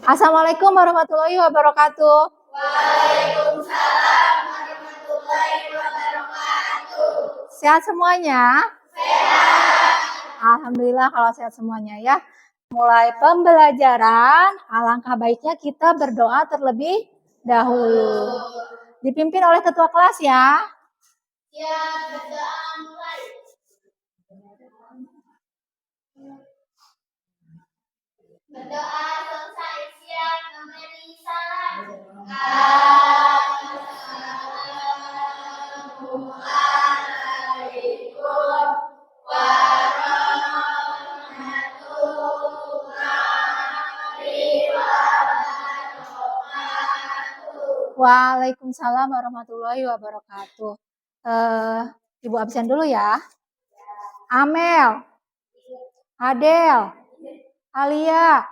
Assalamualaikum warahmatullahi wabarakatuh. Waalaikumsalam warahmatullahi wabarakatuh. Sehat semuanya? Sehat. Alhamdulillah kalau sehat semuanya ya. Mulai pembelajaran, alangkah baiknya kita berdoa terlebih dahulu. Dipimpin oleh ketua kelas ya. Siap, berdoa mulai. Berdoa selesai, siap memberi salam. Assalamualaikum warahmatullahi wabarakatuh. Waalaikumsalam warahmatullahi wabarakatuh. Ibu absen dulu ya. Amel, Adel, Alia,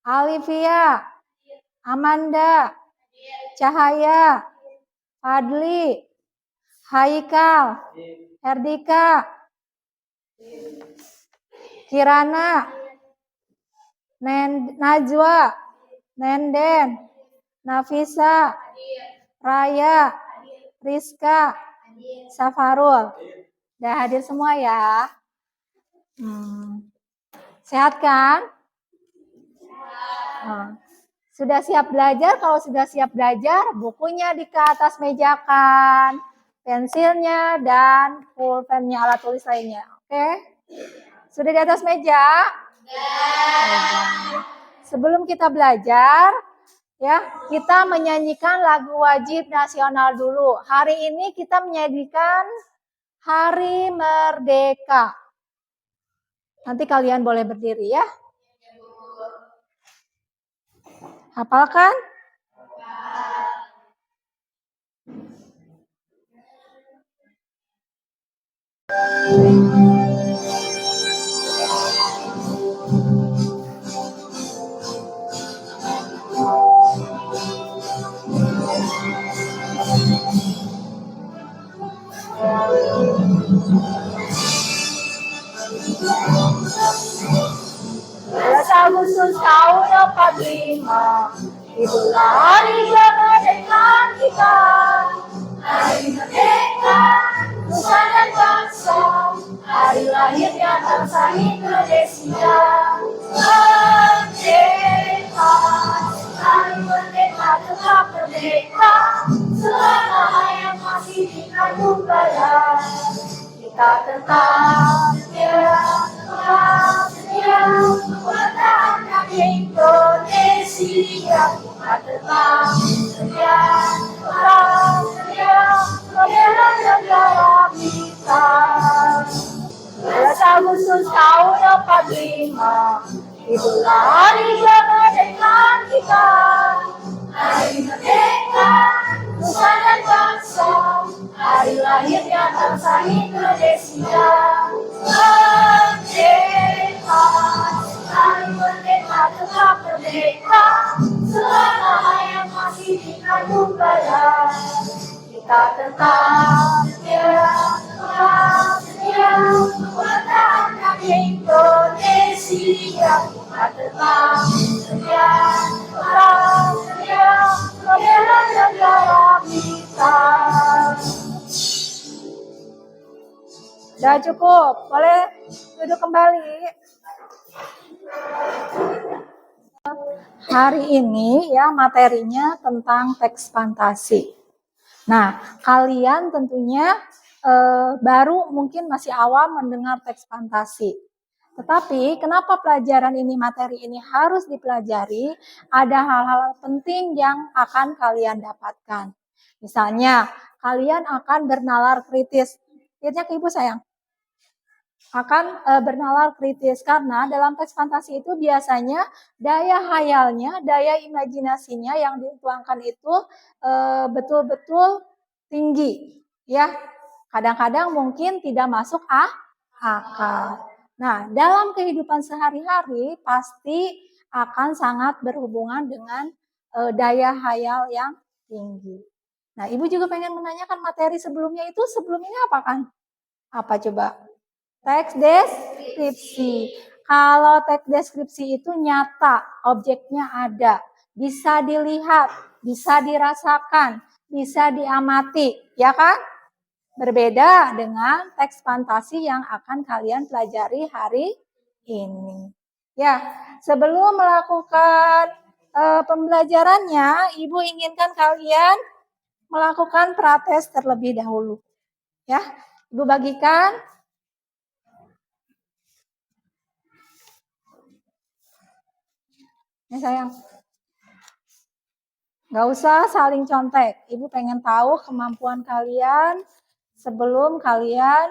Alivia, Amanda, Cahaya, Fadli, Haikal, Herdika, Kirana, Najwa, Nenden, Nafisa, Raya, Rizka, Safarul. Udah hadir semua ya. Sehat kan? Sudah siap belajar? Kalau sudah siap belajar, bukunya di ke atas meja kan, pensilnya dan pulpennya, alat tulis lainnya. Oke? Sudah di atas meja? Sebelum kita belajar, ya, kita menyanyikan lagu wajib nasional dulu. Hari ini kita menyanyikan Hari Merdeka. Nanti kalian boleh berdiri ya. Hafalkan? Agustus tahun 45, itulah hari kemerdekaan kita. Hari merdeka, nusa dan bangsa, hari lahirnya bangsa Indonesia. Merdeka, hari merdeka tetap merdeka, selama hayat masih dikandung badan. Kita tetap pertahanan Indonesia. Kita tetap membela negara kita. 12 Agustus tahun 45, itulah hari kemerdekaan kita. Hari merdeka, nusa dan bangsa, hari lahirnya bangsa Indonesia. Merdeka, hari merdeka tetap merdeka, selama hayat masih dikandung badan. Kita tetap pertahanan Indonesia. Kita tetap membela negara kita. Sudah cukup, boleh duduk kembali. Hari ini ya materinya tentang teks fantasi. Nah, kalian tentunya baru mungkin masih awam mendengar teks fantasi. Tetapi kenapa pelajaran ini, materi ini harus dipelajari? Ada hal-hal penting yang akan kalian dapatkan. Misalnya, kalian akan bernalar kritis. Lihatnya ke ibu sayang. Akan bernalar kritis karena dalam teks fantasi itu biasanya daya hayalnya, daya imajinasinya yang dituangkan itu betul-betul tinggi, ya. Kadang-kadang mungkin tidak masuk akal. Nah, dalam kehidupan sehari-hari pasti akan sangat berhubungan dengan daya hayal yang tinggi. Nah, ibu juga pengen menanyakan materi sebelumnya itu, sebelum ini apa kan? Apa coba? Teks deskripsi. Kalau teks deskripsi itu nyata, objeknya ada, bisa dilihat, bisa dirasakan, bisa diamati, ya kan? Berbeda dengan teks fantasi yang akan kalian pelajari hari ini. Ya, sebelum melakukan pembelajarannya, Ibu inginkan kalian melakukan prates terlebih dahulu. Ya, Ibu bagikan. Ini sayang. Nggak usah saling contek. Ibu pengen tahu kemampuan kalian sebelum kalian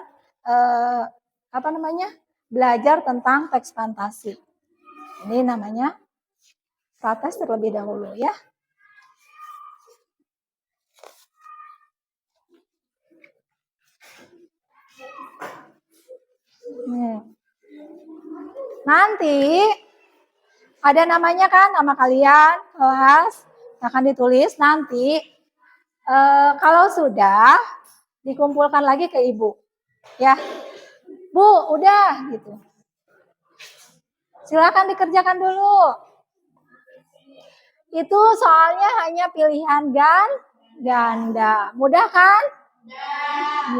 belajar tentang teks fantasi. Ini namanya prates terlebih dahulu ya. Nanti ada namanya kan, nama kalian, kelas, akan ditulis nanti. Kalau sudah, dikumpulkan lagi ke ibu. Ya, Bu, udah gitu. Silakan dikerjakan dulu. Itu soalnya hanya pilihan ganda. Mudah kan?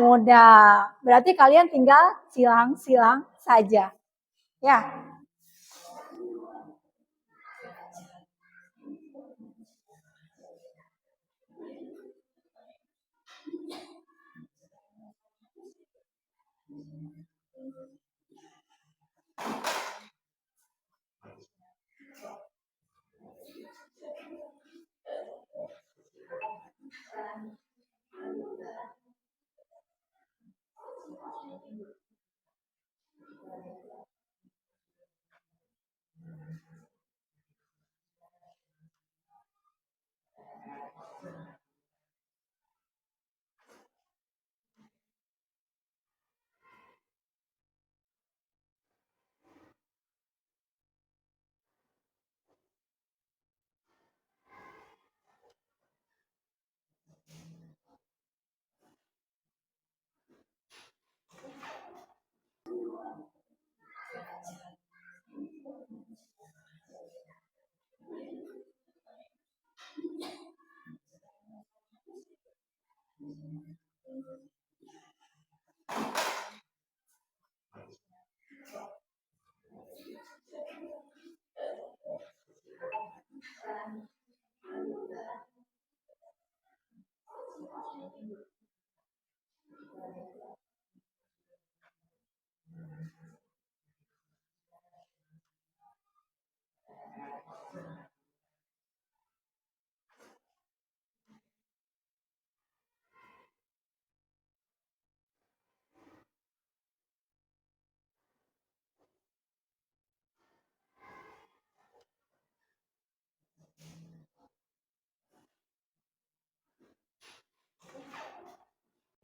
Mudah. Berarti kalian tinggal silang-silang saja. Ya.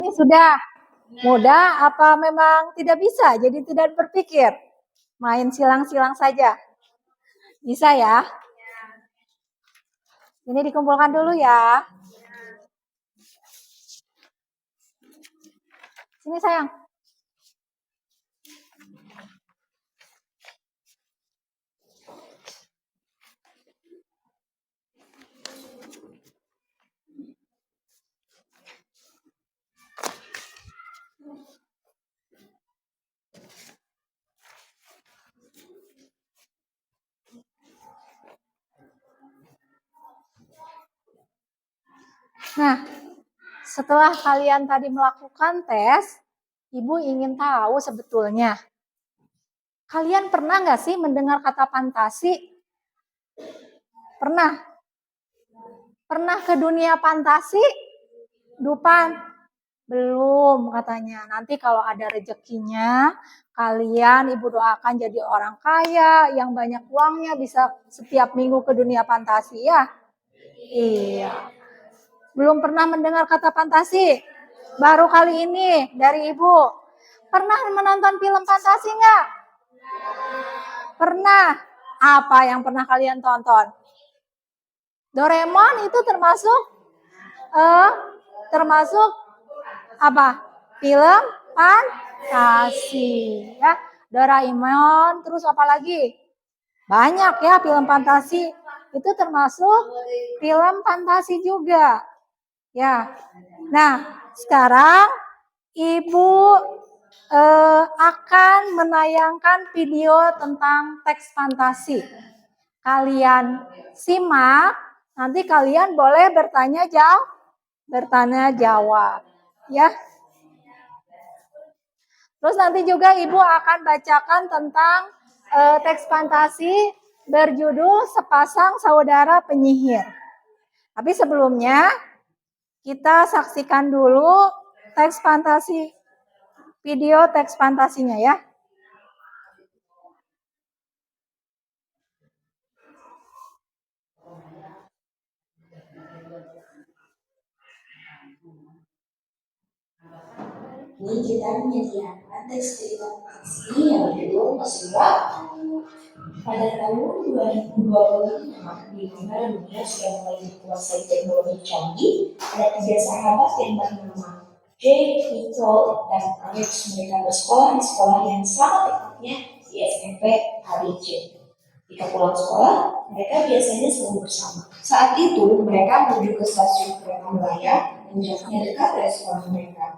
Ini sudah mudah apa memang tidak bisa? Jadi tidak berpikir. Main silang-silang saja. Bisa ya? Ini dikumpulkan dulu ya. Sini sayang. Nah, setelah kalian tadi melakukan tes, Ibu ingin tahu sebetulnya, kalian pernah nggak sih mendengar kata fantasi? Pernah? Pernah ke dunia fantasi? Dupan? Belum katanya. Nanti kalau ada rezekinya, kalian Ibu doakan jadi orang kaya, yang banyak uangnya, bisa setiap minggu ke dunia fantasi ya? Iya. Belum pernah mendengar kata fantasi? Baru kali ini dari Ibu. Pernah menonton film fantasi nggak? Pernah. Apa yang pernah kalian tonton? Doraemon itu termasuk apa? Film fantasi. Ya. Doraemon, terus apa lagi? Banyak ya film fantasi. Itu termasuk film fantasi juga. Ya. Nah, sekarang Ibu akan menayangkan video tentang teks fantasi. Kalian simak, nanti kalian boleh bertanya jawab, ya. Terus nanti juga Ibu akan bacakan tentang teks fantasi berjudul Sepasang Saudara Penyihir. Tapi sebelumnya kita saksikan dulu teks fantasi, video teks fantasinya ya. Ini kita menyediakan teks cerita fiksi yang berjudul Mesin Waktu. Pada tahun 2025, di mana dunia sudah mulai dikuasai teknologi canggih, ada 3 sahabat yang bernama Jake, Nicole, dan Alex. Mereka bersekolah di sekolah yang sama, tepatnya di SMP HDJ. Jika pulang sekolah, mereka biasanya selalu bersama. Saat itu, mereka menuju ke stasiun kereta Melaya yang jaraknya dekat dari sekolah mereka.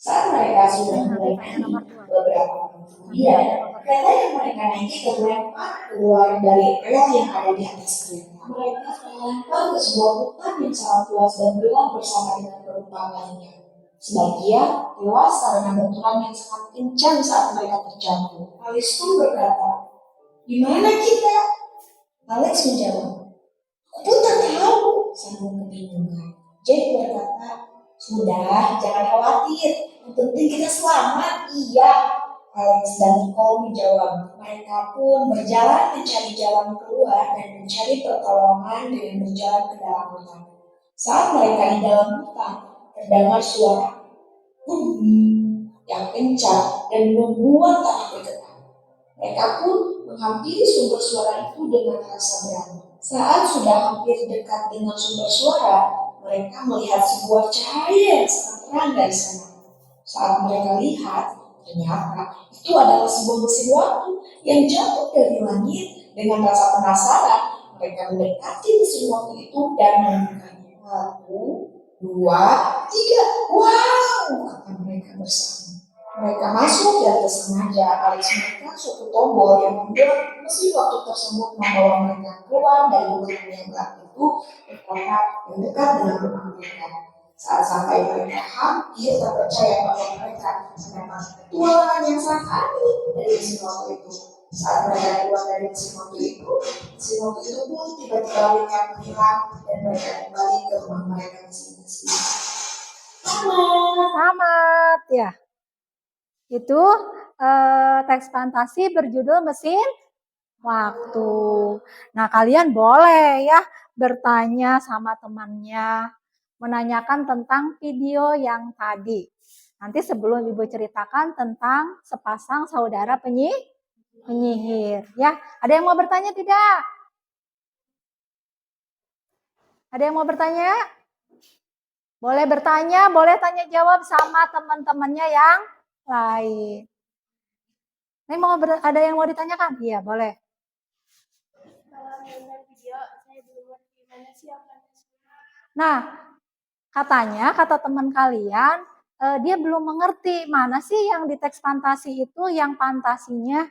Saat mereka sudah mulai naik beberapa waktu kemudian, kereta yang mereka naiki terlempar keluar dari rel yang ada di atas kereta. Mereka terlempar ke sebuah hutan yang sangat luas dan gelap bersama dengan penumpang lainnya. Sebagian tewas karena benturan yang sangat kencang saat mereka terjatuh. Alex pun berkata, "Di mana kita?" Alex menjawab, "Aku tak tahu," sambil kebingungan. Jack berkata, "Sudah, jangan khawatir. Yang penting kita selamat." "Iya," Alex dan Nicole menjawab. Mereka pun berjalan mencari jalan keluar dan mencari pertolongan dengan berjalan ke dalam hutan. Saat mereka di dalam hutan, terdengar suara yang kencang dan membuat tanah bergetar. Mereka pun menghampiri sumber suara itu dengan rasa berani. Saat sudah hampir dekat dengan sumber suara, mereka melihat sebuah cahaya yang sangat terang dari sana. Saat mereka lihat, ternyata itu adalah sebuah mesin waktu yang jatuh dari langit. Dengan rasa penasaran, mereka mendekati mesin waktu itu dan membukanya. 1, 2, 3, wow, kata mereka bersama. Mereka masuk dan tersengaja Alex menekan suatu tombol yang membuat mesin waktu tersebut membawa mereka keluar dari hutan yang gelap itu ke kota yang dekat dengan rumah mereka. Saat sampai mereka hampir terpercaya bahwa mereka mendapat petualangan yang sangat aneh dari mesin waktu itu. Saat mereka keluar dari mesin waktu itu pun tiba-tiba mereka menghilang dan mereka kembali ke rumah mereka masing-masing. Selamat ya. Itu teks fantasi berjudul Mesin Waktu. Nah, kalian boleh ya bertanya sama temannya, menanyakan tentang video yang tadi. Nanti sebelum Ibu ceritakan tentang sepasang saudara penyihir. Ya, ada yang mau bertanya tidak? Ada yang mau bertanya? Boleh bertanya, boleh tanya jawab sama teman-temannya yang lain. Ini ada yang mau ditanyakan? Iya, boleh. Nah, kata teman kalian, dia belum mengerti mana sih yang di teks fantasi itu yang fantasinya.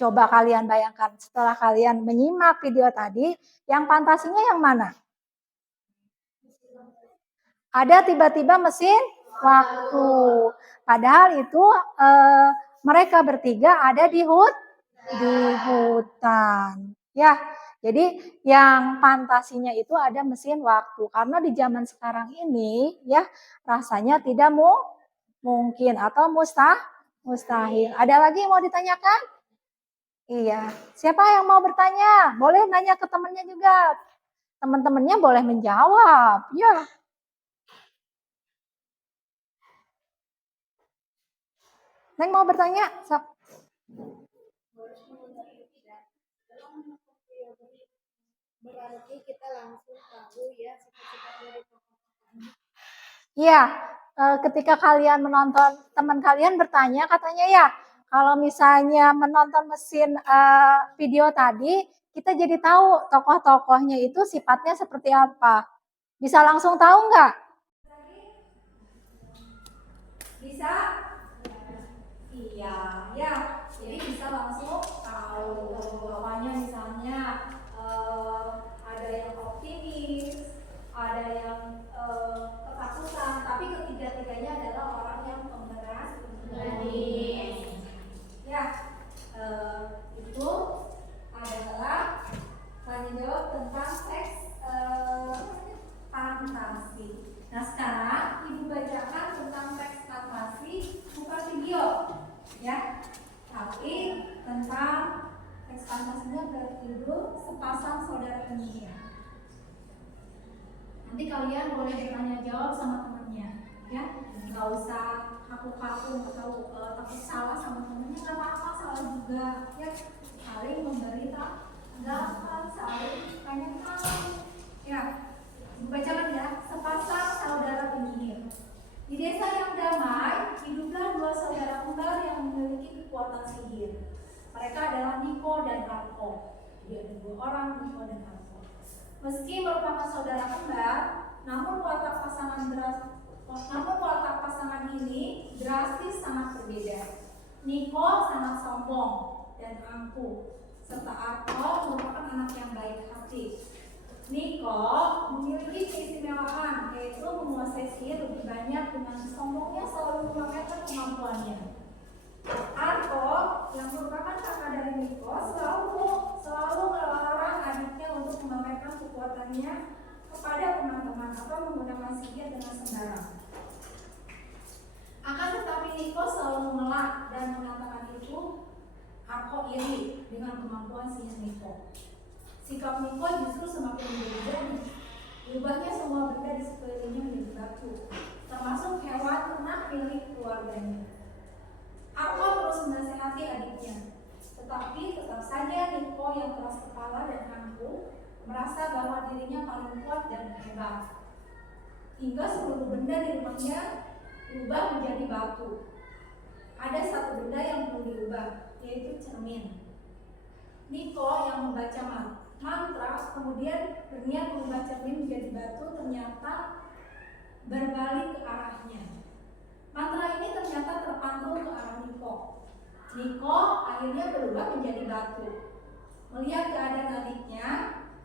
Coba kalian bayangkan setelah kalian menyimak video tadi, yang fantasinya yang mana? Ada tiba-tiba mesin waktu. Padahal itu mereka bertiga ada di hutan. Ya, jadi yang fantasinya itu ada mesin waktu. Karena di zaman sekarang ini ya rasanya tidak mungkin atau mustahil. Ada lagi yang mau ditanyakan? Iya. Siapa yang mau bertanya? Boleh nanya ke temannya juga. Teman-temannya boleh menjawab. Ya. Neng mau bertanya? Berarti kita langsung tahu ya Iya, ketika kalian menonton teman kalian bertanya katanya ya, kalau misalnya menonton mesin video tadi, kita jadi tahu tokoh-tokohnya itu sifatnya seperti apa. Bisa langsung tahu nggak? Bisa? Iya, ya. Jadi bisa langsung tahu bawahnya misalnya ada yang optimis, ada yang ketakutan, tapi ketiga-tiganya adalah orang yang pemberani. Ya, itu adalah tanya jawab tentang teks fantasi. Nah sekarang ibu bacakan tentang teks fantasi, bukan video, ya, tapi tentang teks fantasinya berjudul Sepasang Saudara Penyihir. Nanti kalian boleh bertanya jawab sama temannya, ya, nggak usah kaku-kaku atau takut salah sama temennya, nggak apa-apa, salah juga, ya, saling memberi tanggapan, saling tanya tahu, ya. Bacakan ya, sepasang saudara penyihir. Di desa yang damai, hiduplah dua saudara kembar yang memiliki kekuatan sihir. Mereka adalah Niko dan Arko. Jadi ada dua orang, Niko dan Arko. Meski merupakan saudara kembar, namun watak pasangan ini drastis sangat berbeda. Niko sangat sombong dan angkuh, serta Arko merupakan anak yang baik hati. Niko memiliki keistimewaan, yaitu menguasai sihir lebih banyak dengan sombongnya selalu memamerkan kemampuannya. Arko yang merupakan kakak dari Niko selalu melarang adiknya untuk memamerkan kekuatannya kepada teman-teman atau menggunakan sihir dengan sembarang. Akan tetapi Niko selalu mengelak dan mengatakan itu Arko iri dengan kemampuan sihir Niko. Sikap Niko justru semakin menjadi-jadi. Diubahnya semua benda di sekelilingnya menjadi batu, termasuk hewan ternak milik keluarganya. Arko terus menasihati adiknya, tetapi tetap saja Niko yang keras kepala dan angkuh merasa bahwa dirinya paling kuat dan hebat. Hingga seluruh benda di rumahnya diubah menjadi batu. Ada satu benda yang belum diubah, yaitu cermin. Niko yang membaca mantra kemudian berniat mengubah cermin menjadi batu, ternyata berbalik ke arahnya. Mantra ini ternyata terpantul ke arah Niko. Niko akhirnya berubah menjadi batu. Melihat keadaan adiknya,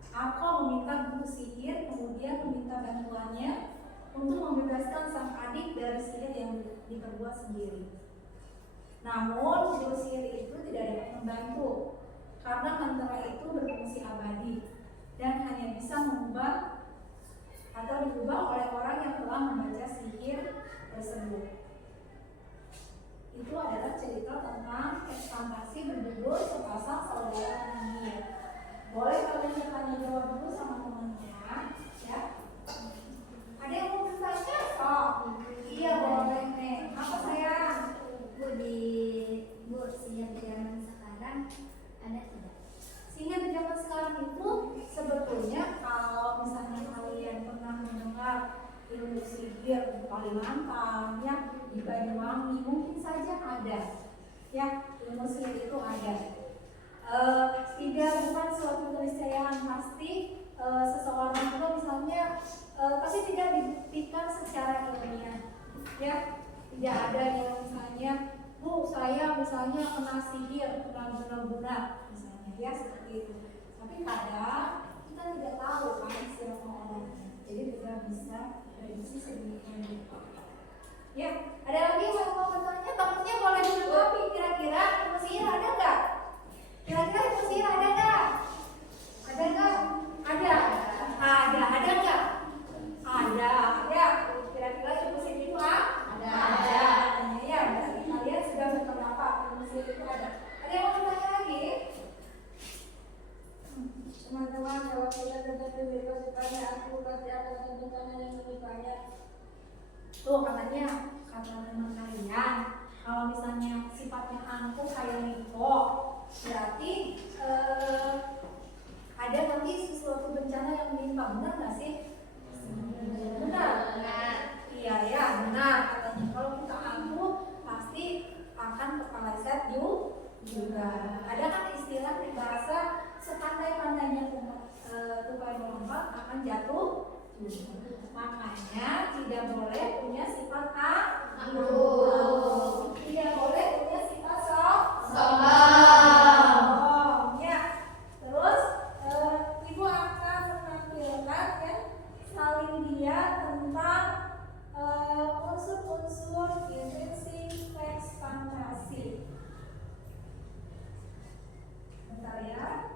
Arko meminta guru sihir, kemudian meminta bantuannya untuk membebaskan sang adik dari sihir yang diperbuat sendiri. Namun guru sihir itu tidak dapat membantu karena mantra itu berfungsi abadi dan hanya bisa mengubah atau diubah oleh orang yang telah membaca sihir tersebut. Itu adalah cerita tentang teks fantasi berjudul Sepasang Saudara Penyihir. Boleh kalian bertanya jawab dulu sama temannya, ya. Ada yang mau bertanya? Oh, iya boleh nih. Apa sayang? Bu, sihir zaman sekarang ada tidak? Sihir di zaman sekarang itu sebetulnya kalau misalnya kalian pernah mendengar ilmu sihir di Kalimantan, ya, di Banyuwangi, mungkin saja ada, ya, ilmu sihir itu ada. Tidak bukan suatu keniscayaan pasti seseorang itu misalnya, tapi tidak dibuktikan secara ilmiah, ya, tidak ada yang misalnya, Bu, saya misalnya kena sihir, kena guna-guna, misalnya, ya, seperti itu. Tapi kadang kita tidak tahu kan siapa orangnya, jadi tidak bisa prediksi sedemikian rupa. Ya, ada lagi yang mau bertanya? Takutnya boleh ditanggapi. Kira-kira ilmu sihir ada nggak? Kira-kira ilmu sihir ada nggak? Ada nggak? Ada. Ada nggak? Ada. Ya. Kira-kira ilmu sihir itu ada. Ada. Ya, berarti kalian sudah berpendapat ilmu sihir itu ada. Ada yang mau bertanya lagi? Teman-teman, kalau kita terjadi bebas bertanya, aku pasti akan bertanya yang lebih banyak. Tuh katanya, kata teman kalian, kalau misalnya sifatnya angkuh kayak Niko, berarti ada nanti sesuatu bencana yang menimpa, benar nggak sih? Benar. Iya ya, benar katanya. Kalau kita angkuh pasti akan kepaleset juga. akan jatuh. Makanya tidak boleh punya sifat angkuh. Tidak boleh punya sifat sombong. Ya. Terus ibu akan menampilkan ya salin dia tentang unsur-unsur intrinsik teks fantasi. Bentar ya.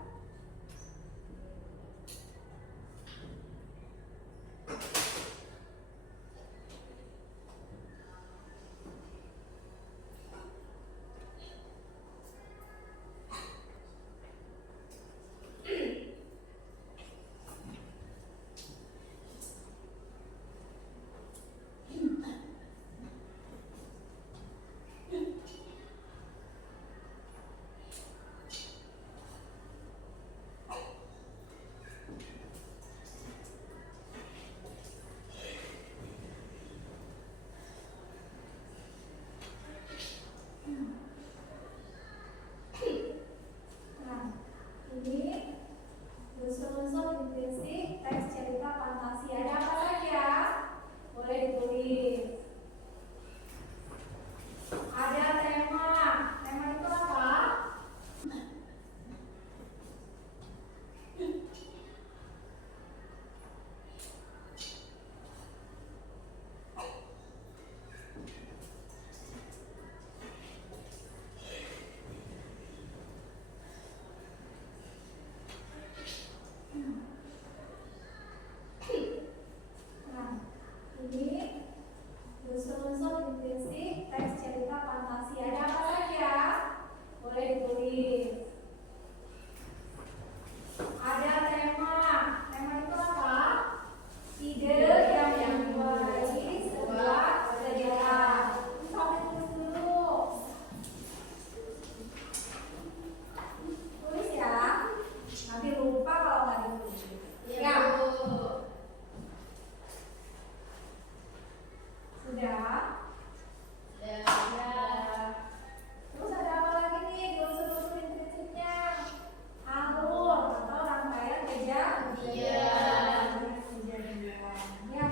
Nah, ini unsur-unsur intrinsik teks cerita fantasi. Ada apa saja? Boleh ditulis. Ada tema. Tema itu apa? Nah, ini unsur-unsur intrinsik teks cerita fantasi. Ada apa saja? Boleh ditulis. Ada tema. Tema itu apa? Ide yang dimulai sebuah cerita. Sampai tulis dulu. Tulis ya. Nanti lupa kalau nggak ditulis. Ya. Sudah. Terus ada apa lagi nih di unsur-unsur intrinsiknya? Alur atau rangkaian kejadian. Ya.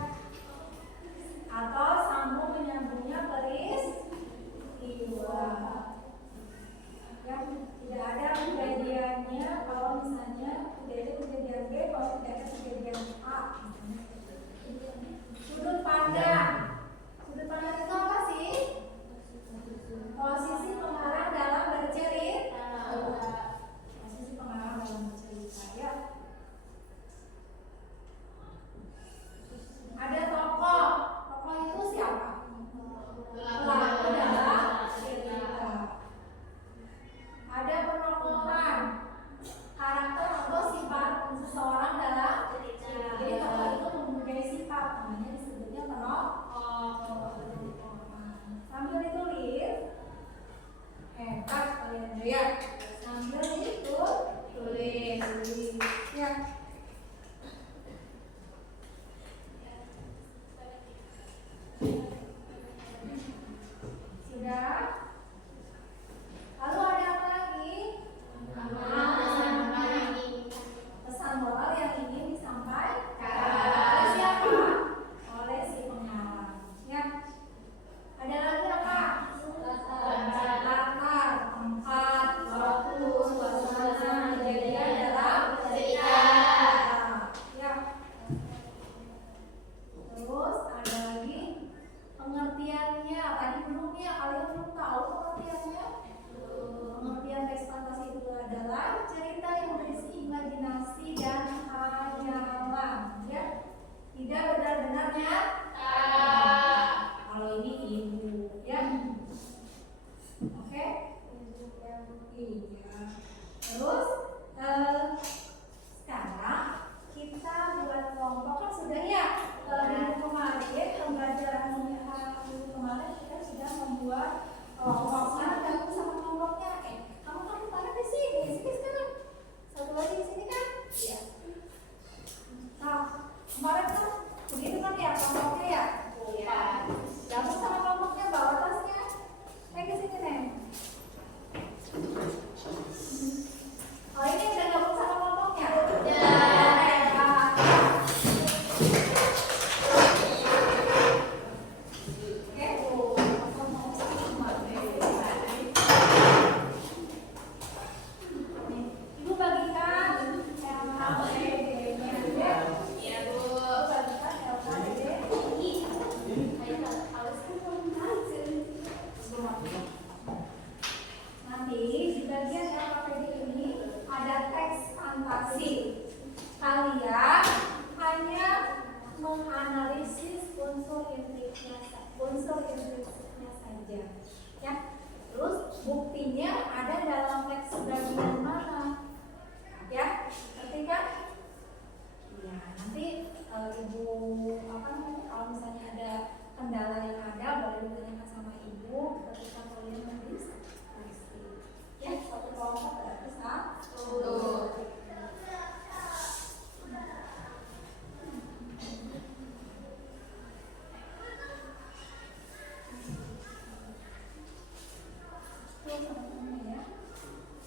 Atau sambung menyambungnya peristiwa. Ya, tidak ada kejadiannya kalau misalnya tidak ada kejadian B, kalau tidak ada kejadian A. Sudut pandang. Sudut pandang itu apa sih? Posisi pengarang dalam bercerita. Posisi pengarang dalam bercerita ya. Ada tokoh. Tokoh itu siapa? Pelaku dalam cerita. Ada penokohan. Karakter atau sifat seseorang dalam cerita. Jadi tokoh itu mempunyai sifat, namanya disebutnya penokohan. Sambil ditulis. presentasi. Kalian hanya menganalisis unsur intrinsiknya saja. Ya. Terus buktinya ada dalam teks bagian mana? Ya, ketika ya nanti ibu kalau misalnya ada kendala yang ada boleh ditanyakan sama ibu ketika kalian menulis puisi. Ya, satu kelompok berarti satu.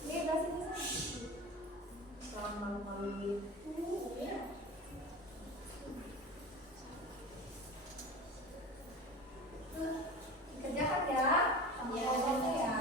Ini udah selesai. Sekarang malu-maluin. Ya. Dikerjakan ya, sama kelompoknya ya.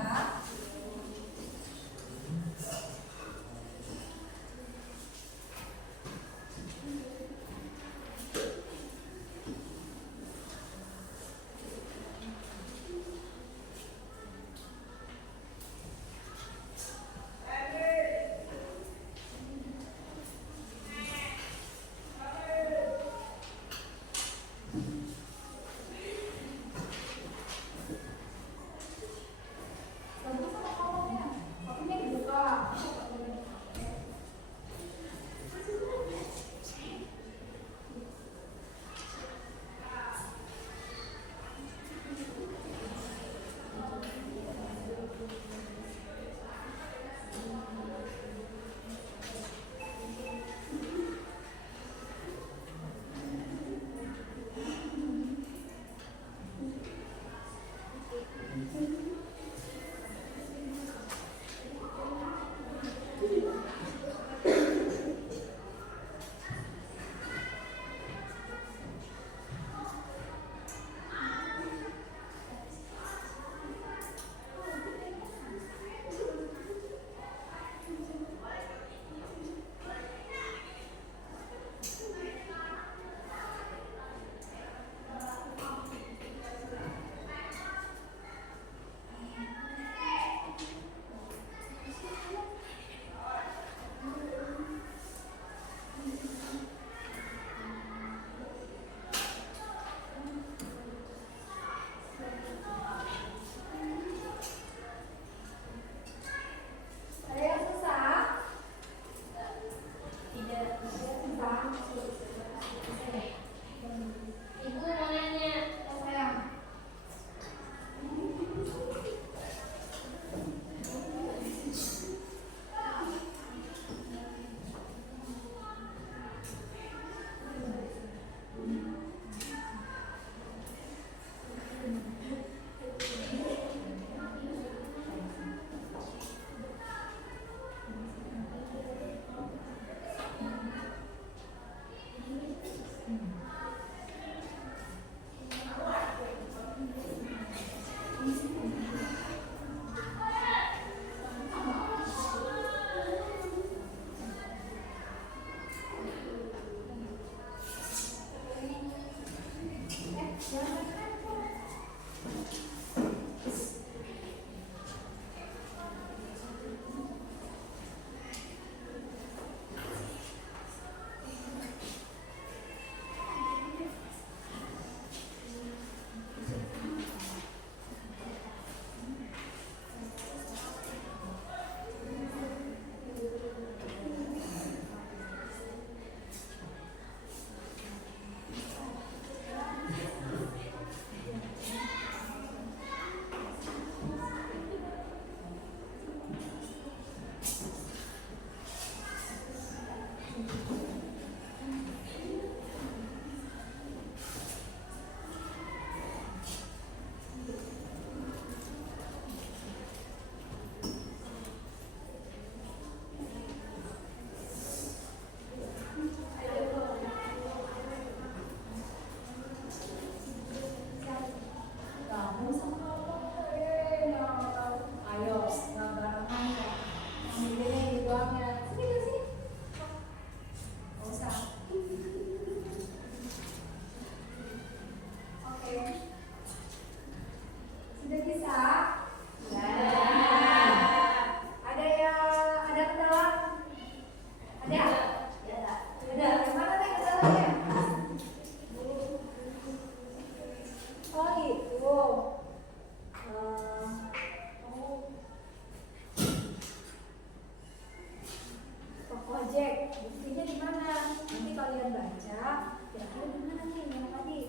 buktinya di mana? Nanti kalian baca, kira-kira di mana nih yang tadi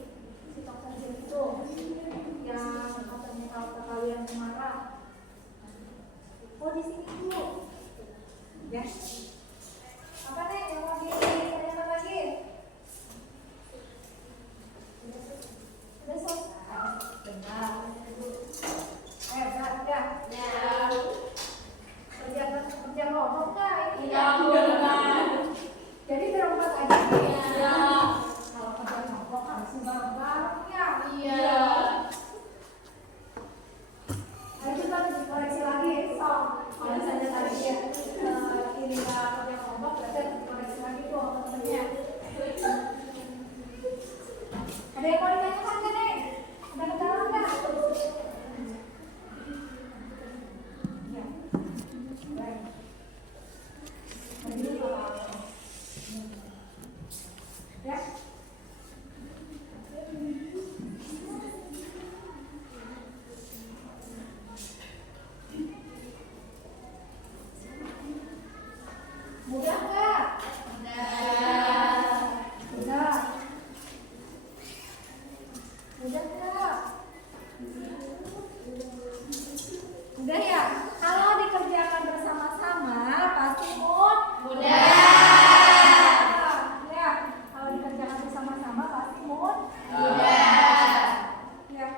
si tokohnya itu yang katanya kalau kalian marah. Oh di sini dulu, ya. Apa nih yang lagi ditanyakan lagi? Sudah selesai. Benar. Benar ya. Kerja kelompok nggak? Iya. Jadi berempat aja. Iya. Kalau kerja kelompok harus bareng-bareng ya. Iya. Nah itu kan dikoreksi lagi. So, kalau misalnya tadi ya ini kerja kelompok, berarti dikoreksi lagi tuh temennya. Ada yang mau ditanyakan nggak nih? Ada kendala nggak? Ya. Baik. Ya. Mudah nggak? Mudah. Mudah nggak? Mudah ya? Kalau dikerjakan bersama-sama pasti mudah. Ya, kalau dikerjakan bersama-sama pasti mudah. Ya.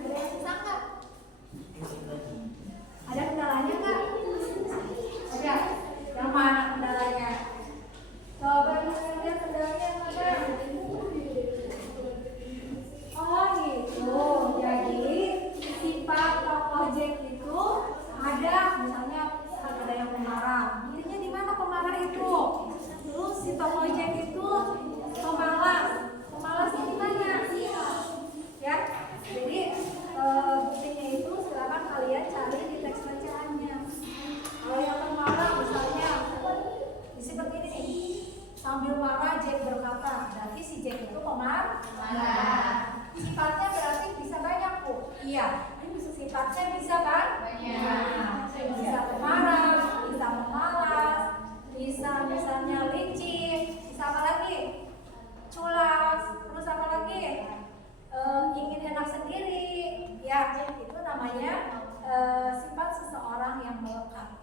Ada yang susah nggak? Ada kendalanya nggak? Ada. Yang mana kendalanya? Coba lihat kendalanya yang mana? Oh gitu. Jadi sifat tokoh Jack itu ada, misalnya ada yang pemarah. Dirinya di mana pemarah itu? Terus si tokoh Jack itu pemalas. Pemalasnya di mana? Ya. Jadi buktinya itu silakan kalian cari di teks bacaannya. Kalau yang pemarah misalnya seperti ini nih. Sambil marah Jack berkata, berarti si Jack itu pemarah. Sifatnya berarti bisa banyak Bu. Iya. Sifatnya bisa kan? Banyak. Bisa pemarah, bisa pemalas, bisa misalnya licin, bisa apa lagi? Culas, terus apa lagi? Ingin enak sendiri, ya itu namanya sifat seseorang yang melekat.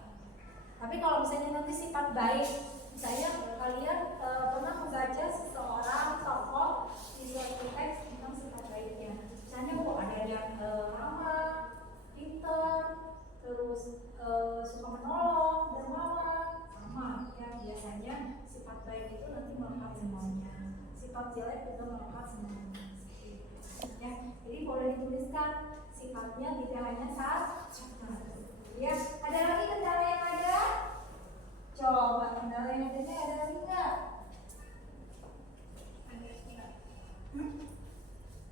Tapi kalau misalnya nanti sifat baik, misalnya kalian pernah membaca seseorang tokoh di suatu teks tentang sifat baiknya. Misalnya ada yang ramah, pintar, terus suka menolong, dermawan, sama ya biasanya sifat baik itu nanti melekat semuanya. Sifat jelek juga melekat semuanya. Ya, jadi boleh dituliskan sifatnya tidak hanya satu. Ya, ada lagi kendala yang ada? Coba kendala yang ada lagi nggak?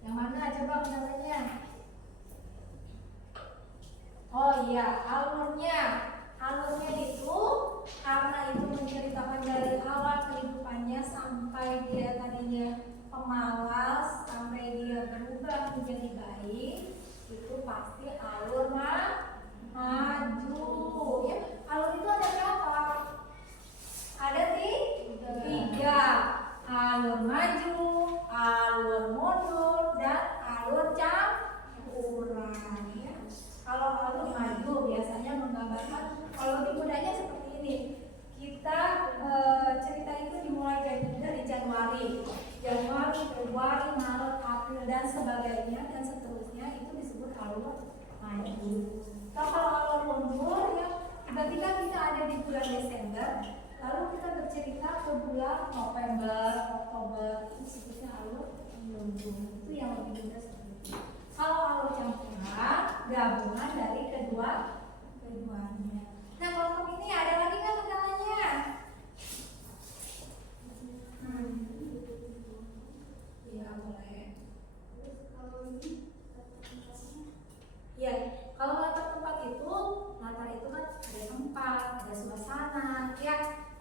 Yang mana coba kendalanya? Oh iya, alurnya. Alurnya itu karena itu menceritakan dari awal kehidupannya sampai dia tadinya pemalas sampai dia berubah menjadi baik, itu pasti alur maju ya. Alur itu ada berapa? Ada tiga. Alur maju, alur mundur, dan alur campuran ya. Kalau alur maju biasanya menggambarkan, kalau lebih mudahnya seperti ini. Kita cerita itu dimulai dari Januari, Februari, Maret, April dan sebagainya dan seterusnya, itu disebut alur maju. Kalau alur mundur ya, tiba-tiba kita ada di bulan Desember, lalu kita bercerita ke bulan November, Oktober, itu disebutnya alur mundur. Itu yang lebih mudah seperti itu. Kalau alur campuran, gabungan dari keduanya.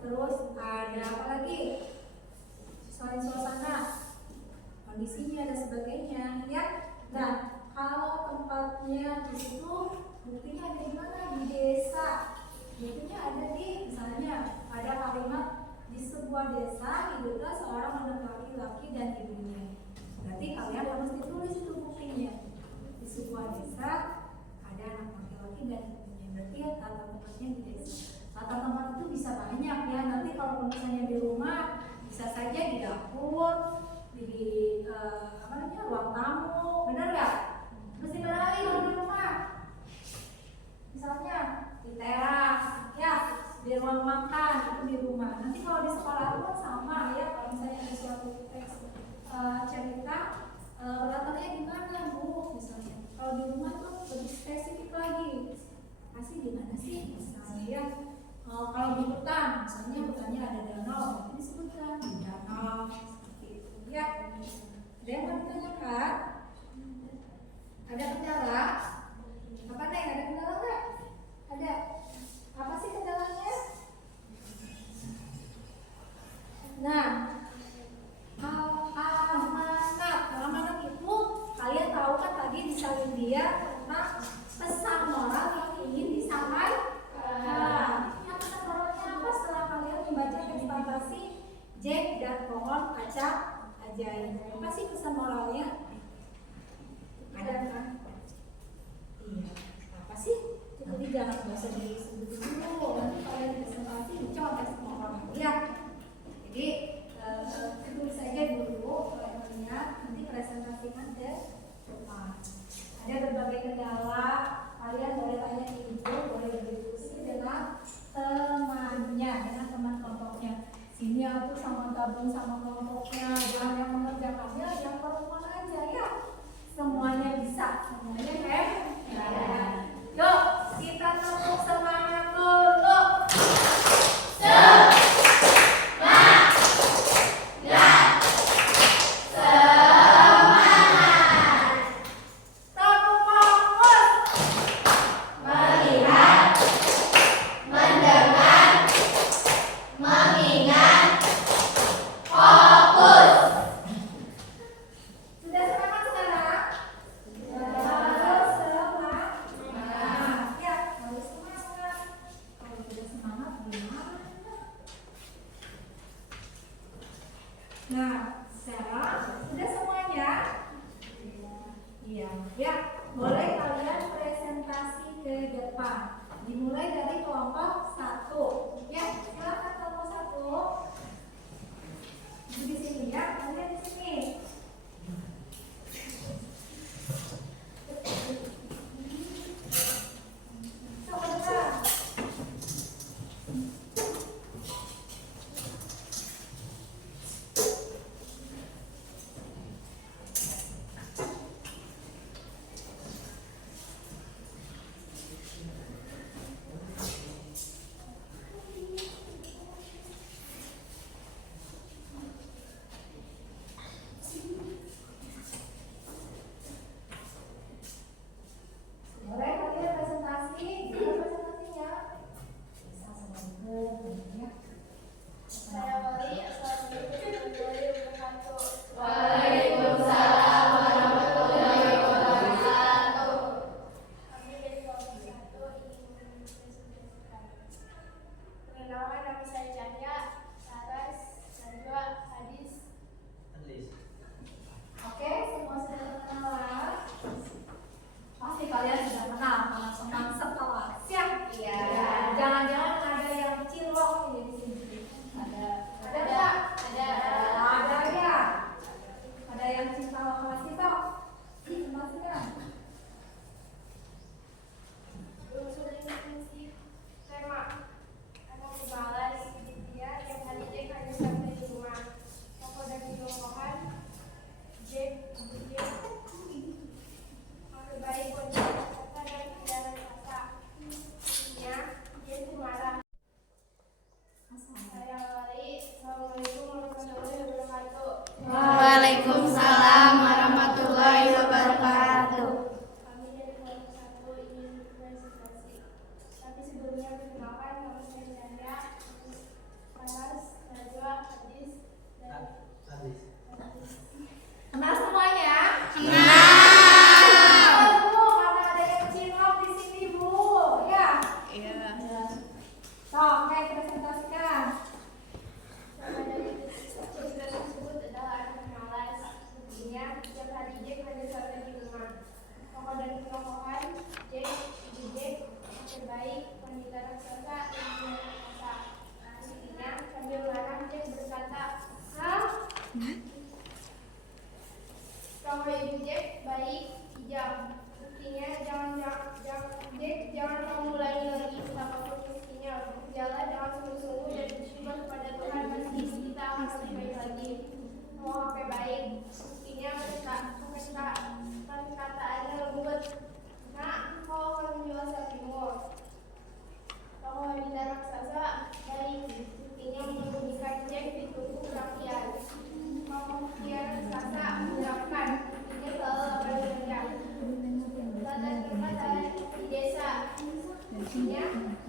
Terus ada apa lagi? Selain suasana, kondisinya dan sebagainya, ya. Nah, kalau tempatnya di situ, buktinya ada di mana? Di desa. Buktinya ada di, misalnya, ada kalimat di sebuah desa hiduplah seorang anak laki-laki dan ibunya. Berarti kalian harus ditulis itu buktinya. Di sebuah desa ada anak laki-laki dan ibunya. Berarti ya tata tempatnya di desa. Tata tempat itu bisa banyak ya. Nanti kalau misalnya di rumah bisa saja di dapur, di ruang tamu, benar ya? Mesti beralih kalau di rumah. Misalnya di teras, ya, di ruang makan itu di rumah. Nanti kalau di sekolah itu kan sama ya. Kalau misalnya ada suatu teks cerita, latarnya di mana bu? Misalnya, kalau di rumah tuh lebih spesifik lagi. Kasih di mana sih? Misalnya ya. Kalau di hutan, misalnya hutannya ada danau, berarti disebutkan di danau seperti itu. Ya, ada yang mau ditanyakan? Ada kendala? Apa nih? Ada kendala nggak? Ada. Apa sih kendalanya? Nah, amanat itu kalian tahu kan tadi di salin dia tentang pesan moral yang ingin disampaikan. Yang pesan moralnya apa setelah kalian membaca teks fantasi Jack dan pohon kaca ajaib? Apa sih pesan moralnya? Ada kan? Iya. Apa sih? Jadi jangan bahasa disebut dulu. Nanti kalian presentasi contek semua orang lihat. Jadi tulis saja dulu kalau melihat nanti presentasikan ke depan. Ada berbagai kendala, kalian boleh tanya ibu, boleh berdiskusi dengan temannya, dengan teman kelompoknya. Sini aku sama gabung sama kelompoknya, jangan yang mengerjakannya, yang perempuan aja ya. Semuanya bisa, semuanya kan? Yuk, kita tepuk semangat dulu. Fokus.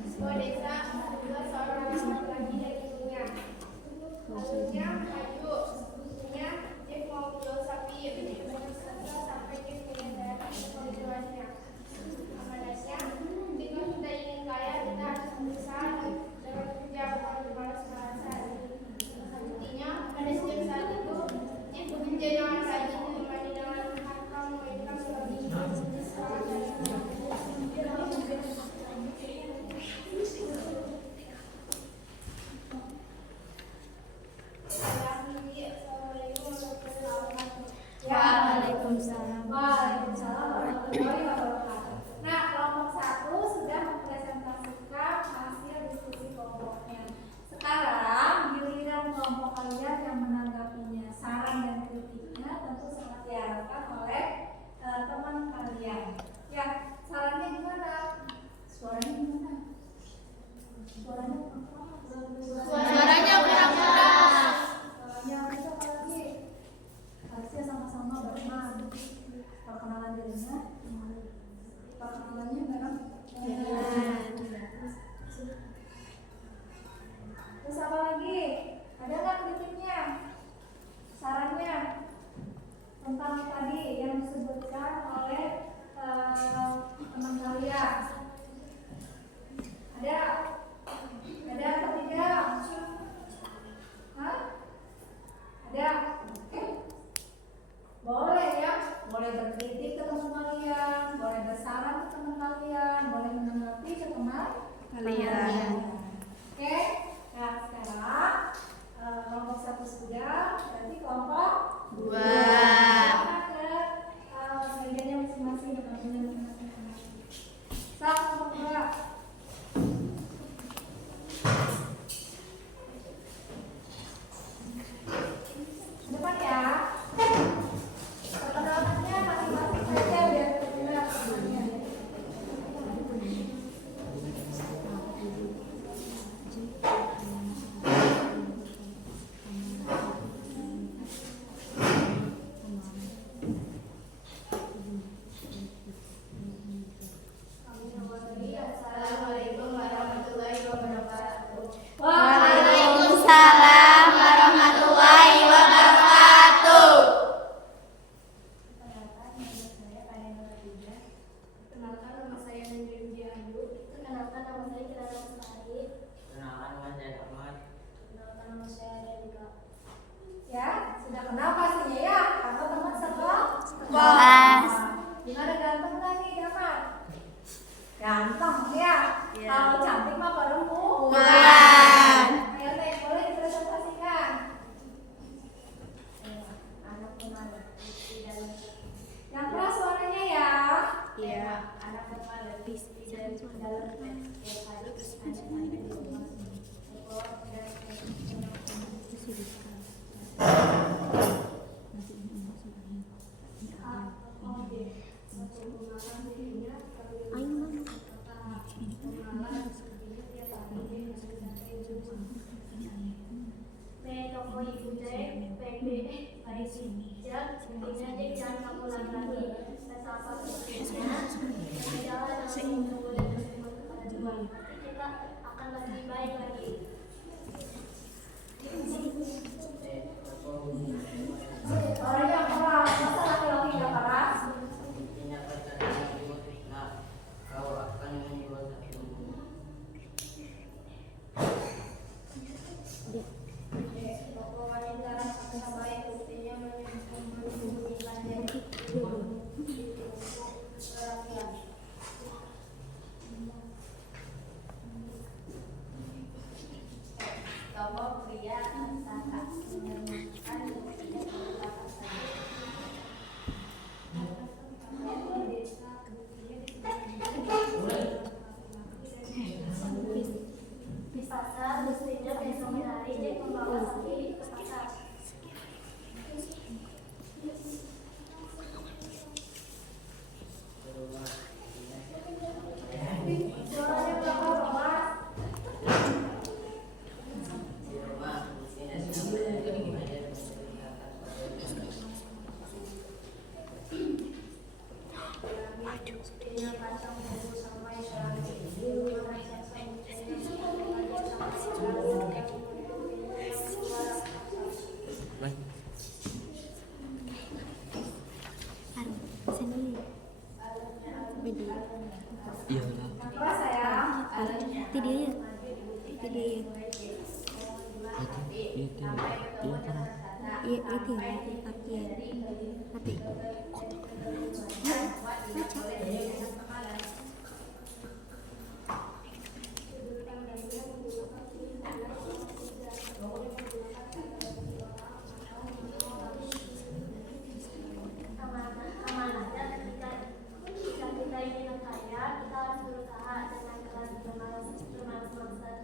Sebuah desa adalah seorang laki-laki dan ibunya. Lalunya maju, ibunya Jeff mau jual sapi, sampai Jeff menyadari kekeliruannya. Amanatnya, ketika kita ingin kaya, kita harus berusaha dan bekerja bukan bermalas-malasan. Buktinya, pada setiap saat itu, Jeff bekerja dengan rajin, menemani dengan harta, memberikan suami Waalaikumsalam. Waalaikumsalam warahmatullahi wabarakatuh. Nah, kelompok 1 sudah mempresentasikan hasil diskusi kelompoknya. Sekarang giliran kelompok kalian yang menanggapinya. Saran dan kritiknya tentu sangat diharapkan oleh teman kalian. Ya, sarannya gimana? Suaranya gimana? Suaranya kurang keras. Yang itu lagi harusnya sama-sama berteman. Perkenalan dirinya, perkenalannya memang. Terus apa lagi? Ada nggak kritiknya? Sarannya tentang tadi yang disebutkan oleh teman kalian. Ada atau tidak? Hah? Ada? Boleh ya, boleh berkritik ke teman kalian, boleh bersaran ke teman kalian, boleh menanggapi ke teman kalian. Oke, nah sekarang kelompok 1 sudah, berarti kelompok 2. Ada bagiannya masing-masing, departemennya masing-masing. Kelompok 2. Depan ya. Perkenalannya masing-masing saja biar terdengar semuanya. Assalamualaikum warahmatullahi wabarakatuh. Waalaikumsalam warahmatullahi wabarakatuh. Perkenalkan, nama saya Nandri Widiandu. Perkenalkan, nama saya Kirana Lestari. Perkenalkan, nama saya Ahmad. Perkenalkan, nama saya Radika. Ya, sudah kenal pastinya ya, karena teman Kelas. Gimana, ganteng nggak nih, Damat? Ganteng ya. Kalau cantik mah perempuan. Ayo teh, boleh dipresentasikan. Anak kemana? Yang keras suaranya ya. Iya. Anak kepala di jangan kamu lagi kita akan lebih baik lagi. Suaranya keras, masa laki-laki nggak keras? Intinya pacaran ibu Trina, kau akan menjual sapi. Bahwa wanita rasa baik buktinya menyembunyikan diri rakyat. Bahwa pria sangat menyembunyikan buktinya mengungkapkan saja. Di pasar, mestinya besok hari dia membawa sapi ke pasar. Suaranya berapa, Mas? Di rumah, buktinya sedang belajar menceritakan Buktinya kacang bumbu sampai selagi di rumah siapa iya. Jadi iya itu ya parkir. Mati. Amanahnya ketika kita ingin kaya, kita harus berusaha dengan keras bermalas-malasan.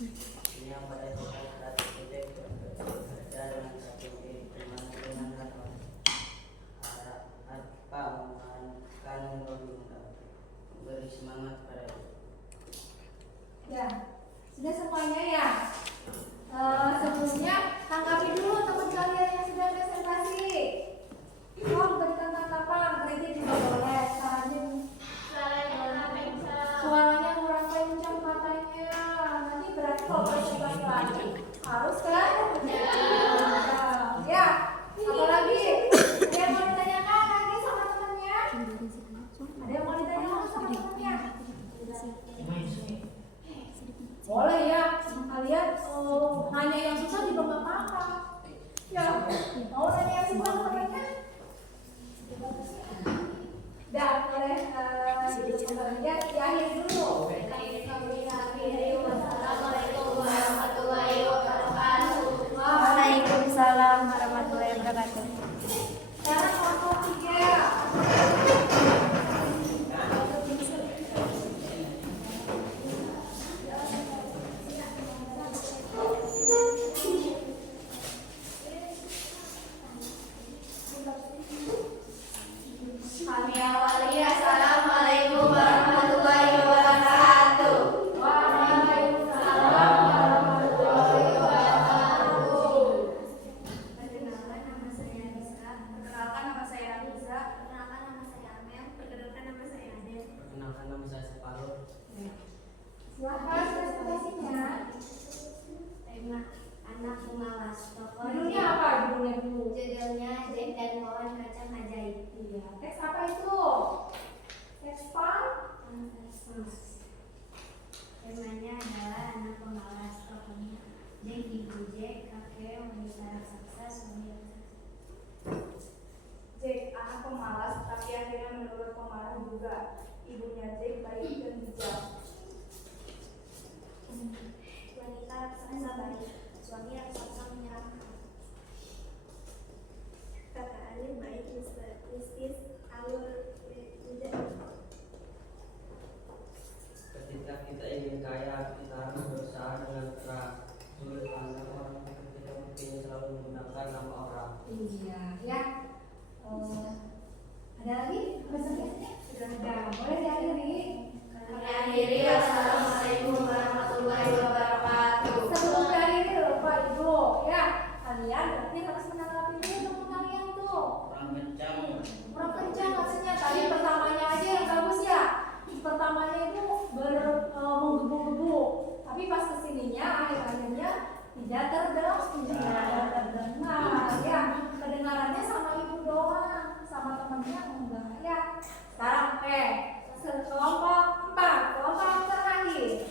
Ini yang pada saat kita bekerja dengan satu dengan apa mengarahkan memberi semangat pada Ya, sudah semuanya ya. Sebelumnya tanggapi dulu teman kalian yang sudah presentasi. Berikan tanggapan, kritik juga boleh. Suaranya kurang kencang katanya. Nanti berarti kalau presentasi lagi harus kan? Ya. Apalagi? Ada yang mau ditanyakan lagi sama temannya? Ada yang mau ditanyakan sama temannya? Boleh ya, kalian nanya yang susah juga nggak apa-apa. Ya, mau nanya yang susah temannya? Dah, boleh ya diakhiri dulu. Waalaikumsalam warahmatullahi wabarakatuh. Sekarang kelompok 3. Kami awali, assalamualaikum warahmatullahi wabarakatuh. Waalaikumsalam warahmatullahi wabarakatuh. Perkenalkan nama saya Risa. Perkenalkan nama saya Risa. Perkenalkan nama saya Amel. Perkenalkan nama saya Adel. perkenalkan nama saya Separuh. Silahkan presentasinya. Tema anak pemalas. Tokoh Judulnya apa? Judulnya dulu. Judulnya Jack dan Wawan Kacang Ajaib. Iya. Teks apa itu? Teks fun? Temanya adalah anak pemalas. Tokohnya Jack, ibu Jack, kakek, wanita raksasa, suami raksasa. Jack, anak pemalas, tapi akhirnya menurut pemarah juga. Ibunya Jack baik dan bijak. Wanita raksasa baik, suami raksasa menyeramkan. Kakak Alif baik, mistis, alur, bijak. Ketika kita ingin kaya, kita harus berusaha dengan keras. Sudut pandang orang ketika mungkin selalu menggunakan nama orang. Iya, ya. Ada lagi? Presentasinya? Sudah ada. Boleh diakhiri. Kami akhiri, wassalamualaikum warahmatullahi wabarakatuh. Sebelum diakhiri lupa Ibu, ya. Kalian berarti harus menanggapi dulu teman kalian tuh. Orang kencang. Kurang kencang maksudnya. Tadi pertamanya aja yang bagus ya. Pertamanya itu menggebu-gebu. Tapi pas kesininya akhir-akhirnya tidak terdengar. Ya, kedengarannya sama ibu doang, sama temannya enggak. Ya. Sekarang kelompok 4, kelompok terakhir.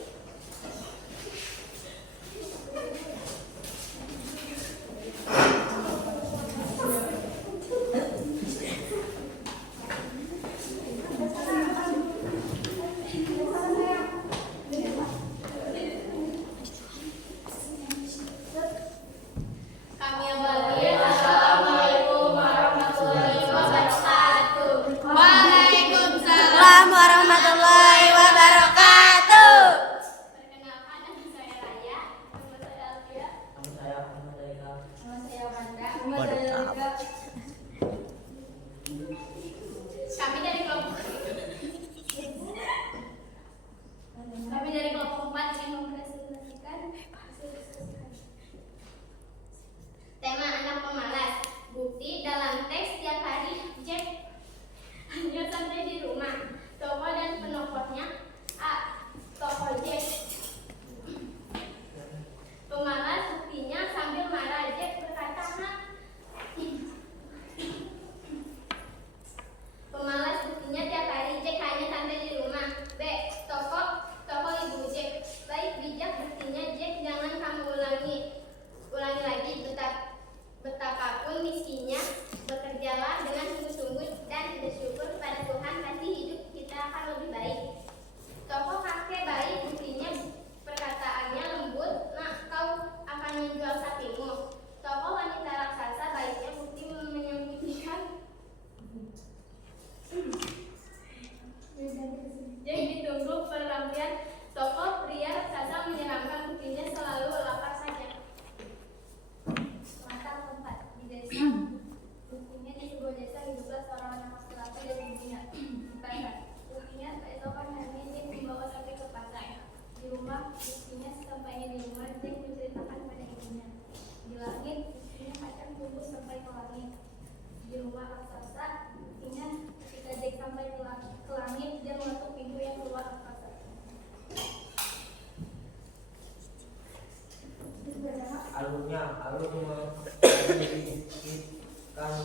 kan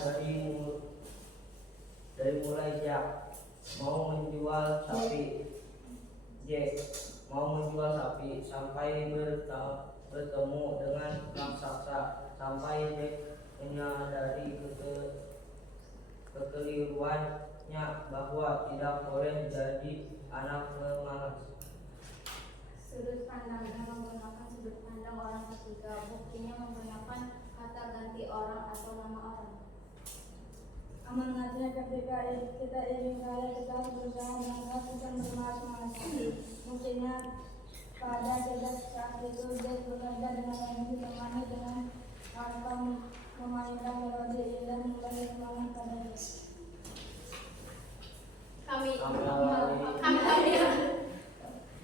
dari mulai Jack mau menjual sapi, Jack mau menjual sapi sampai bertemu dengan raksasa, sampai Jack menyadari kekeliruannya bahwa tidak boleh jadi anak pemalas. Sudut pandangnya menggunakan sudut pandang orang ketiga, buktinya menggunakan kata ganti orang atau nama orang. Amanatnya ketika kita ingin kaya, kita harus berusaha menangkap bukan bermalas-malasan. Buktinya pada saat itu dia bekerja dengan energi ditemani dengan harta memainkan melodi indah memberi semangat pada dia.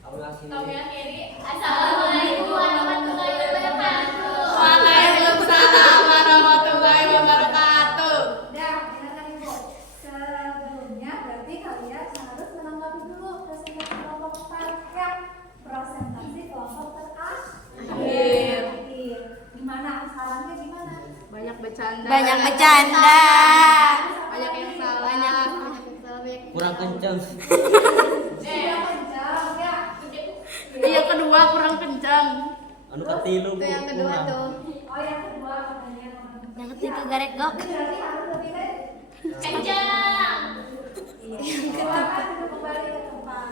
Kami akhiri. Assalamualaikum warahmatullahi wabarakatuh. Waalaikumsalam warahmatullahi wabarakatuh. Dah, silakan Ibu. Sebelumnya berarti kalian harus menanggapi dulu presentasi kelompok 4 ya. Presentasi kelompok terakhir. Gimana? Sarannya gimana? Banyak bercanda. Banyak bercanda. Banyak yang salah. Kurang kencang. Sudah kencang ya. Yang kedua kurang kencang. Anu katilu Itu yang kedua kurang. tuh. Oh yang kedua katanya. Yang ketiga garek gok. Berarti harus lebih Kencang. silakan kembali ke tempat.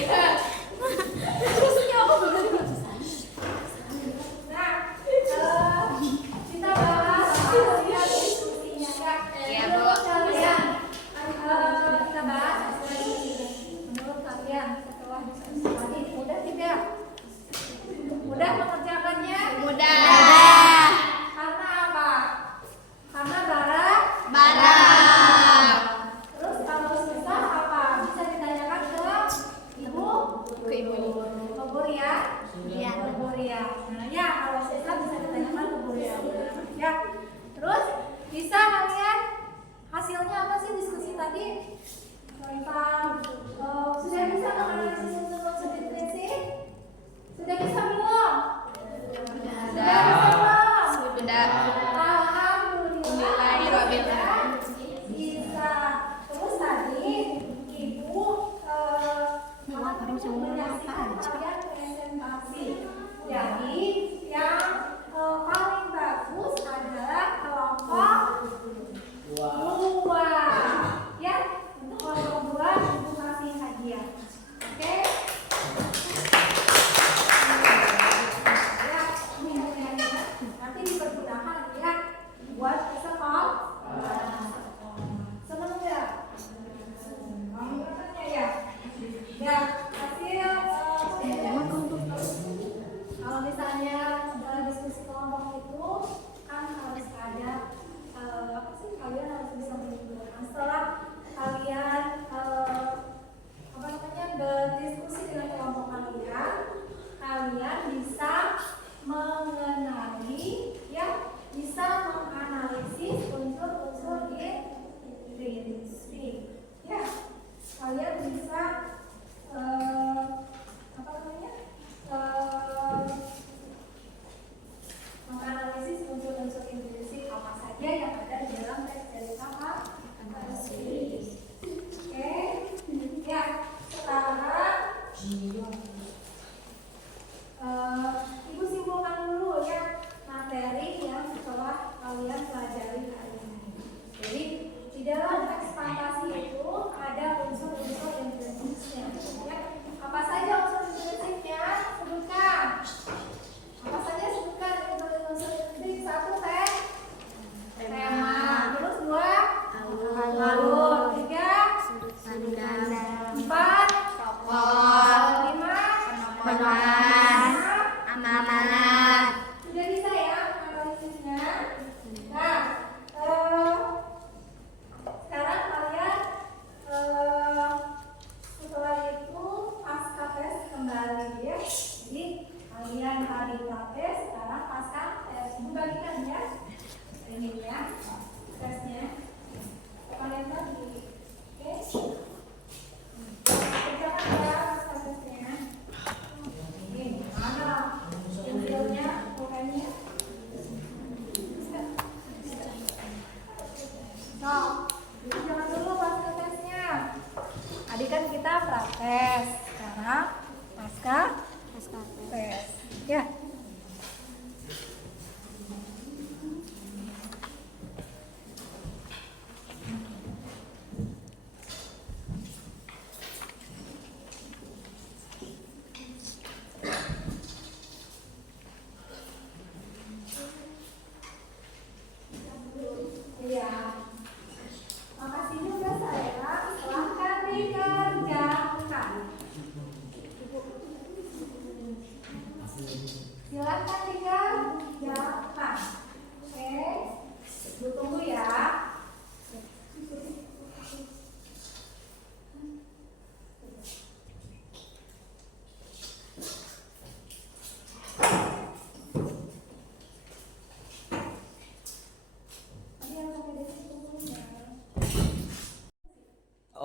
Ya. Nah, kita bahas hasil diskusinya ya. Menurut kalian, kita bahas hasil diskusinya. Menurut kalian setelah diskusi tadi mudah tidak? Mudah mengerjakannya? Mudah. Karena apa?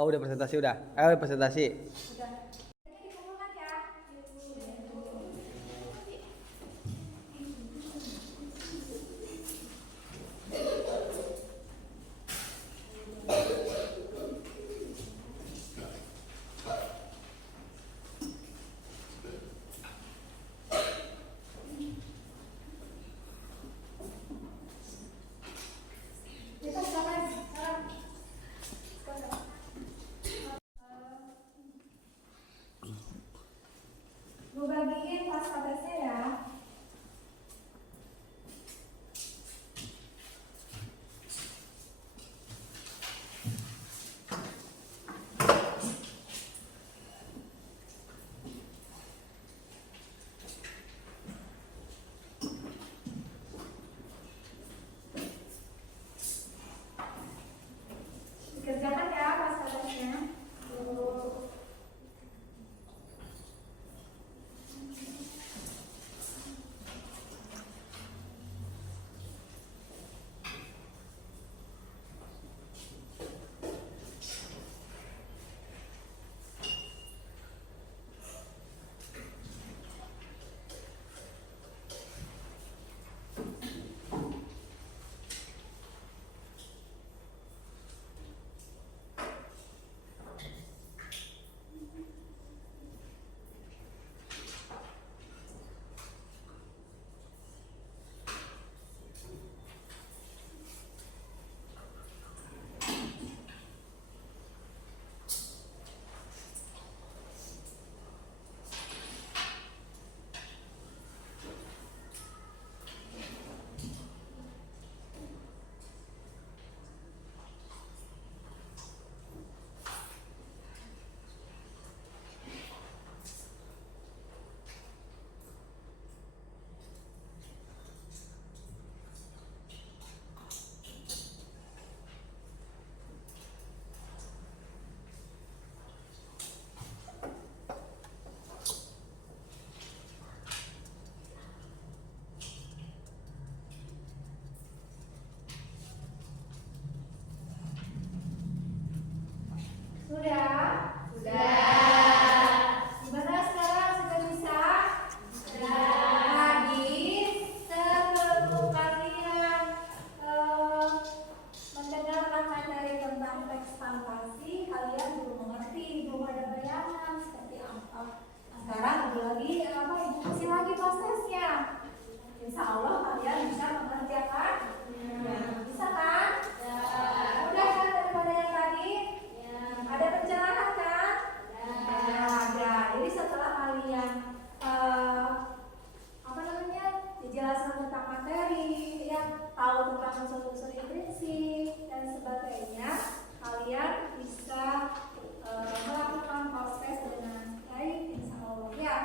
Oh udah presentasi udah. Ayo presentasi. Gue bagiin pasca tesnya ya. Dikerjakan ya pasca tesnya. Sudah? Gimana sekarang? Sudah bisa? Lagi sebelum kalian mendengarkan materi tentang teks fantasi, kalian belum mengerti, belum ada bayangan seperti apa. Sekarang lagi apa? Ibu kasih lagi prosesnya. Insya Allah kalian bisa mengerjakan. Bisa kan? Udah kan daripada yang tadi? Ada pencerahan kan? Ada. Jadi setelah kalian apa namanya dijelaskan tentang materi, ya tahu tentang unsur-unsur prinsip dan sebagainya, kalian bisa melakukan proses dengan baik, insya Allah ya.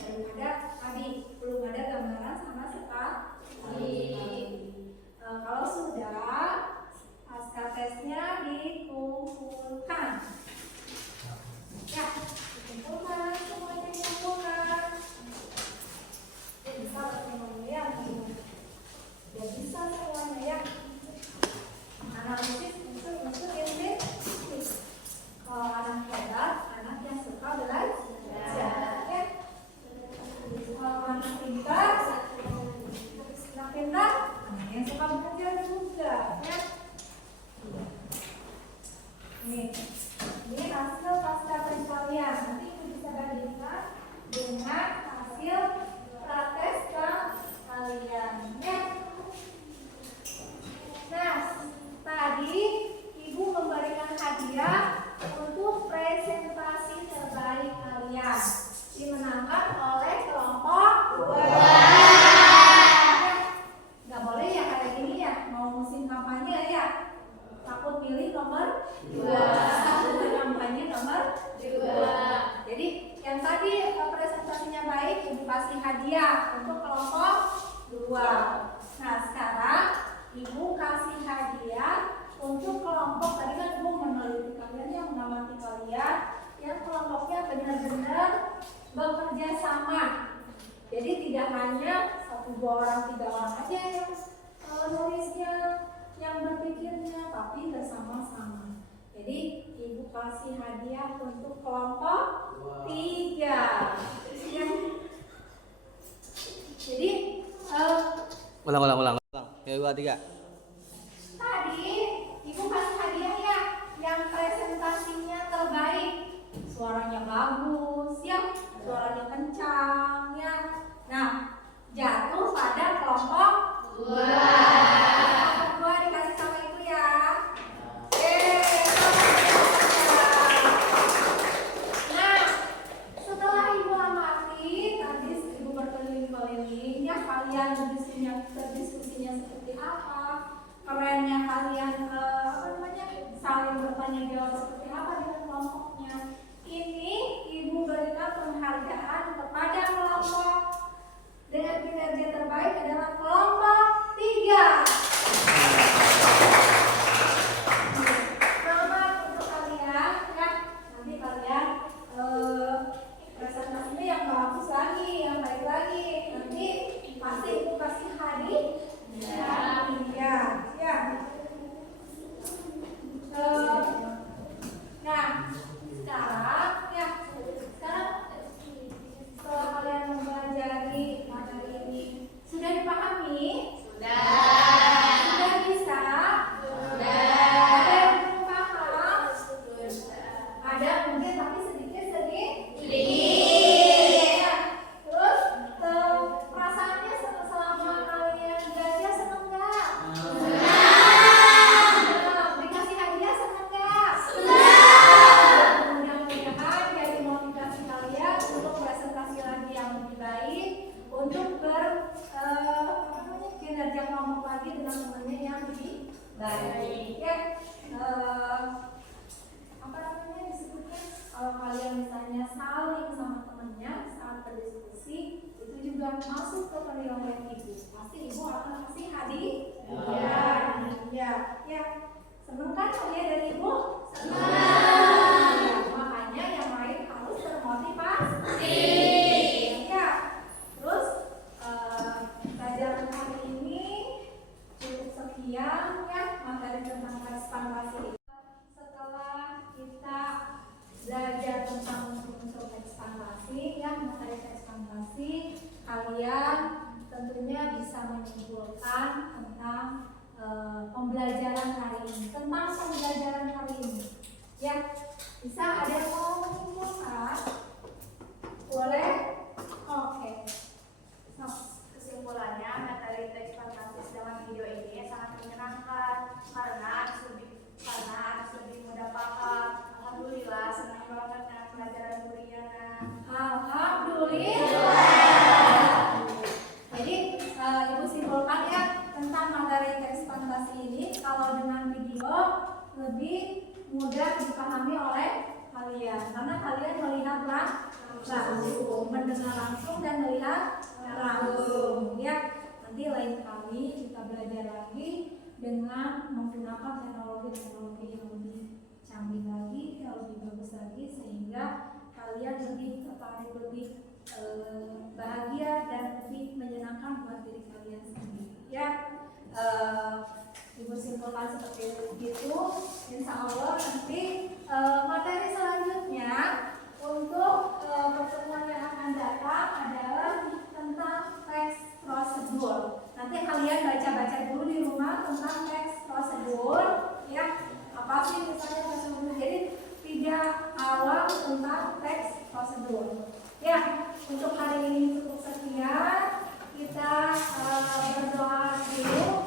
Daripada tadi belum ada gambaran sama sekali. Kalau sudah, pasca tesnya dikumpulkan. Ya, dikumpulkan, semuanya dikumpulkan. Ya, bisa semuanya ya. Ya bisa semuanya ya. Analisis unsur prinsip. Kalau anak hebat, anak yang suka belajar. Ya. Kalau anak pintar, yang suka belajar juga ya. Ini hasil pasca tes kalian. Nanti itu bisa bandingkan dengan hasil prates kalian ya. Nah, tadi Ibu memberikan hadiah untuk presentasi terbaik kalian, dimenangkan oleh kelompok 2. Nggak boleh ya kayak gini ya, mau musim kampanye ya, takut pilih nomor 2. Kampanye nomor 2. Jadi yang tadi presentasinya baik, Ibu kasih hadiah untuk kelompok 2. Nah sekarang Ibu kasih hadiah untuk kelompok, tadi kan Ibu meneliti kalian, yang mengamati kalian, yang kelompoknya benar-benar bekerja sama. Jadi tidak hanya 1, 2 orang, 3 orang aja yang nulisnya, yang berpikirnya, tapi bersama-sama. Jadi Ibu kasih hadiah untuk kelompok 3. Jadi Ulang. 1, 2, 3. tadi Ibu kasih hadiah ya yang presentasinya terbaik, suaranya bagus ya, suaranya kencang ya. Nah, jatuh pada kelompok 2. Kelompok 2 dikasih sama Ibu ya. Nah, setelah Ibu amati, tadi Ibu berkeliling-keliling ya, kalian berdiskusinya seperti apa, kerennya kalian saling bertanya jawab seperti apa dengan kelompoknya. Ini Ibu berikan penghargaan kepada kelompok dengan kinerja terbaik adalah kelompok 3. Selamat untuk kalian ya. Nanti kalian presentasinya yang bagus lagi, yang baik lagi. Nanti pasti Ibu kasih hadiah. Ya. Nah, sekarang setelah kalian mempelajari materi ini, sudah dipahami? Sudah bisa? Ada yang belum paham? Ada mungkin tapi sedikit. Ya. Terus perasaannya selama kalian belajar senang nggak? Dikasih hadiah senang nggak? Mudah-mudahan jadi motivasi kalian untuk presentasi lagi yang lebih baik, untuk kinerja kelompok lagi dengan temannya yang lebih baik ya. Disebutnya kalau kalian misalnya saling sama temannya saat berdiskusi, itu juga masuk ke penilaian Ibu. Pasti Ibu akan kasih hadiah. Ya. Seneng kan hadiah dari Ibu? Senang. Makanya yang lain harus termotivasi. Ya. Terus pelajaran hari ini cukup sekian ya, materi tentang ekspansi. Setelah kita belajar tentang unsur ekspansi ya, materi ekspansi, kalian tentunya bisa menyimpulkan tentang pembelajaran hari ini. Ya, bisa ada yang mau menyimpulkan? Boleh? Oke. Kesimpulannya, materi teks fantastis dalam video ini sangat menyenangkan karena harus lebih mudah paham. Alhamdulillah, senang banget dengan pelajaran Buriana. Alhamdulillah. Jadi Ibu simpulkan ya tentang materi teks fantasi ini, kalau dengan video lebih mudah dipahami oleh kalian karena kalian melihat langsung, mendengar langsung dan melihat langsung ya. Nanti lain kali kita belajar lagi dengan menggunakan teknologi yang lebih canggih lagi, yang lebih bagus lagi, sehingga kalian lebih tertarik, lebih bahagia dan lebih menyenangkan buat diri kalian sendiri ya. Ibu simpulkan seperti itu. Insya Allah nanti materi selanjutnya untuk pertemuan yang akan datang adalah tentang teks prosedur. Nanti kalian baca-baca dulu di rumah tentang teks prosedur ya. Apa sih misalnya prosedur? Jadi 3 awal tentang teks prosedur. Ya, untuk hari ini cukup sekian. Kita berdoa dulu.